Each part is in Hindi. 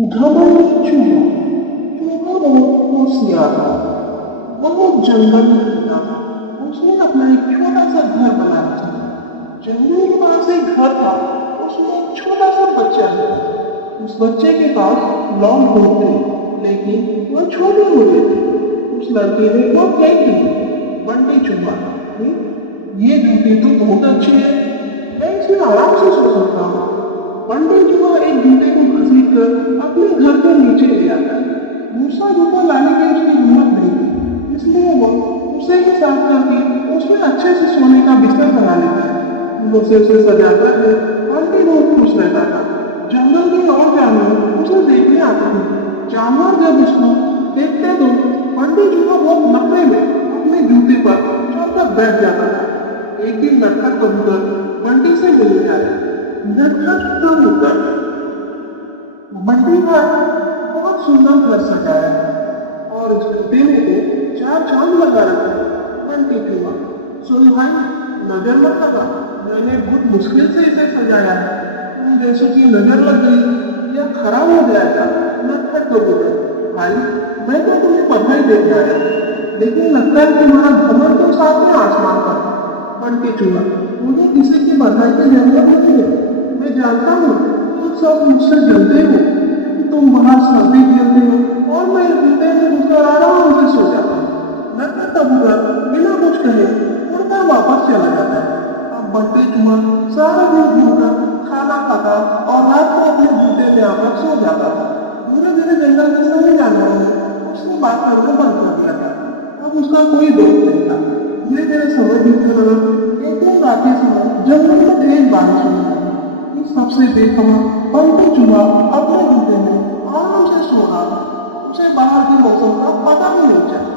घमंडी चूहा। चूहा बहुत होशियार था। बहुत जंगल में रहता था। उसने अपना एक छोटा सा घर बनाया था। जंगल के पास एक घर था। उसमें एक छोटा सा बच्चा था। उस बच्चे के पास लॉन्ग बूट थे, लेकिन वह छोटे हुए थे। उस लड़के ने वो फेंक दी। बंटी चूहा, ये जूते तो बहुत अच्छे हैं, मैं इसमें आराम से सो सकता हूँ। बंटी चूहा एक जूते को घसीट कर अपने घर के नीचे ले आता है। दूसरा जूता लाने की उसकी हिम्मत नहीं थी, इसलिए वो उसे ही साफ करके उसमें अच्छे से सोने का बिस्तर बना लेता है। फूलों से उसे सजाता है। बंटी बहुत खुश रहता था। जंगल के और जानवर उसे देखने आते थे। जानवर जब उसको देखते तो बंटी चूहा बहुत नखरे में अपने जूते पर चढ़कर बैठ जाता था। एक दिन नटखट कबूतर बंटी से मिलने आया। नटखट कबूतर, बंटी का बहुत सुंदर घर सजाया है और इस जूते में तो चार चांद लगा रखे। बंटी चूहा, सुन भाई, नजर मत लगा, मैंने बहुत मुश्किल से इसे सजाया है। तुम जैसे कि नजर लग गई या खराब हो जाएगा। नटखट कबूतर, भाई मैं तो तुम्हें बधाई देने आया, लेकिन लगता है तुम्हारा घमंड तो सामने आसमान पर। बंटी चूहा, मुझे किसी की बधाई की जरूरत नहीं है। मैं जानता हूँ तुम सब मुझसे जलते हो कि तुम बाहर सर्दी खेलते हो और मैं इस जूते में घुसकर आराम से सो जाता हूँ। नटखट कबूतर बिना कुछ कहे उड़कर वापस चला जाता है। अब बंटी चूहा सारा दिन घूमकर खाना खाता और रात को अपने जूते में आकर सो जाता था। धीरे धीरे जंगल के सभी जानवरों ने उससे बात करना बंद कर दिया था। अब उसका कोई दोस्त नहीं था। धीरे धीरे समय बीतने लगा। एक दिन रात के समय जंगल में तेज बारिश हुई। इस सबसे बेखबर बंटी चूहा अपने जूते में आराम से सो रहा था। उसे बाहर के मौसम का पता भी नहीं चला।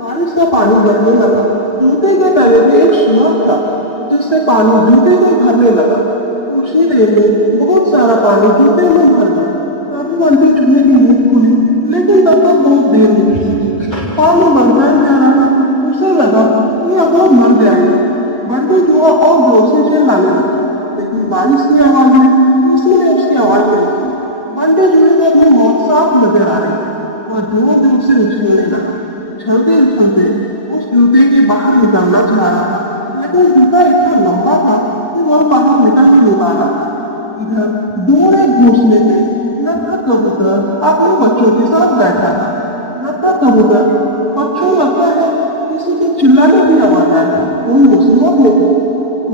बारिश का पानी गिरने लगा। जूते के तले में एक सुराख था, जिससे पानी जूते में भरने लगा। उसी देर में बहुत सारा पानी जूते में भर गया। अभी बंटी चूहे की नींद खुली, लेकिन तब तक बहुत देर हो गई। पानी बढ़ता ही जा रहा था। उसे लगा कि अब वो मर जाएगा। बंटी चूहा और जोर से चिल्लाने लगा, लेकिन बारिश की आवाज में किसी ने उसकी आवाज नहीं की। बंटी चूहे को अपनी मौत साफ नजर आ रही थी और जोर जोर से उछलने लगा। उछलते उछलते उस जूते के बाहर निकलना चाह रहा था, लेकिन जूता इतना लंबा था कि वह बाहर निकल ही नहीं पा रहा था। इधर दूर एक घोंसले में नटखट कबूतर अपने बच्चों के साथ बैठा था। नटखट कबूतर, बच्चों, लगता है किसी के चिल्लाने की आवाज आ रही, कोई मुसीबत में थी।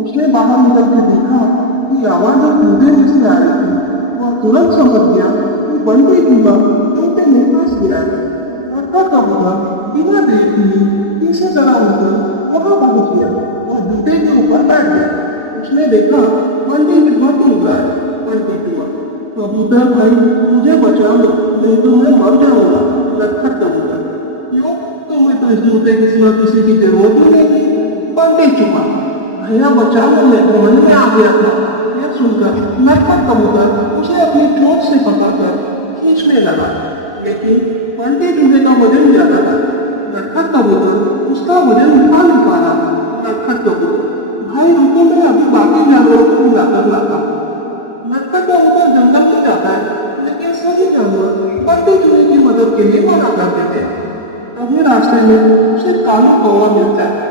उसने बाहर निकल के देखा कि आवाज एक जूते में से आ रही थी। वह तुरंत समझ गया कि बंटी चूहा जूते में फंस गया है। नटखट कबूतर बिना देर किए किसी तरह उठकर वहां पहुंच गया और जूते के ऊपर बैठ गया। उसने देखा बंटी चूहा टूट रहा है। बंटी चूहा, कबूतर भाई, मुझे बचा लो, नहीं तो मैं मर जाऊंगा। नटखट कबूतर, क्यों, तुम्हें तो इस जूते के सिवा किसी की जरूरत ही नहीं थी। बंटी चूहा, भैया बचा लो, मैं तो मन में आ गया था। यह सुनकर नटखट कबूतर उसे अपनी चोट से पकड़कर खींचने लगा, लेकिन बंटी चूहे का वजन ज्यादा था। नटखट कबूतर उसका वजन उठा नहीं पा रहा। नटखट कबूतर, भाई रुको, मैं अभी बाकी जानवरों को बुलाकर लाता हूँ। नटखट कबूतर जंगल में जाता है, लेकिन सभी जानवर बंटी चूहे की मदद के लिए मना कर देते हैं। तभी रास्ते में उसे काला कौवा मिलता है।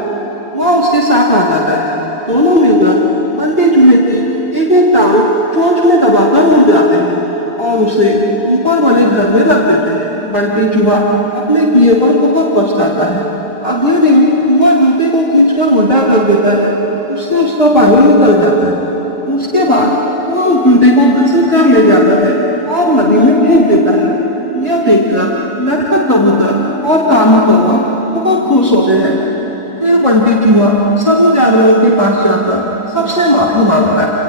वह उसके साथ आ जाता है। दोनों मिलकर बंटी चूहे की एक एक टांग चोंच में दबाकर ले जाते हैं और उसे ऊपर वाले घर में रख देते हैं। बंटी चूहा अपने किए पर बहुत पछताता है। अगले दिन वह जूते को खींचकर उल्टा कर देता है। उससे उसका पानी निकल जाता है। उसके बाद वह उस जूते को घसीट कर ले जाता है और नदी में फेंक देता है। यह देखकर नटखट कबूतर और काला कौवा बहुत खुश होते हैं। फिर बंटी चूहा सभी जानवरों के पास जाकर सबसे माफी मांगता है।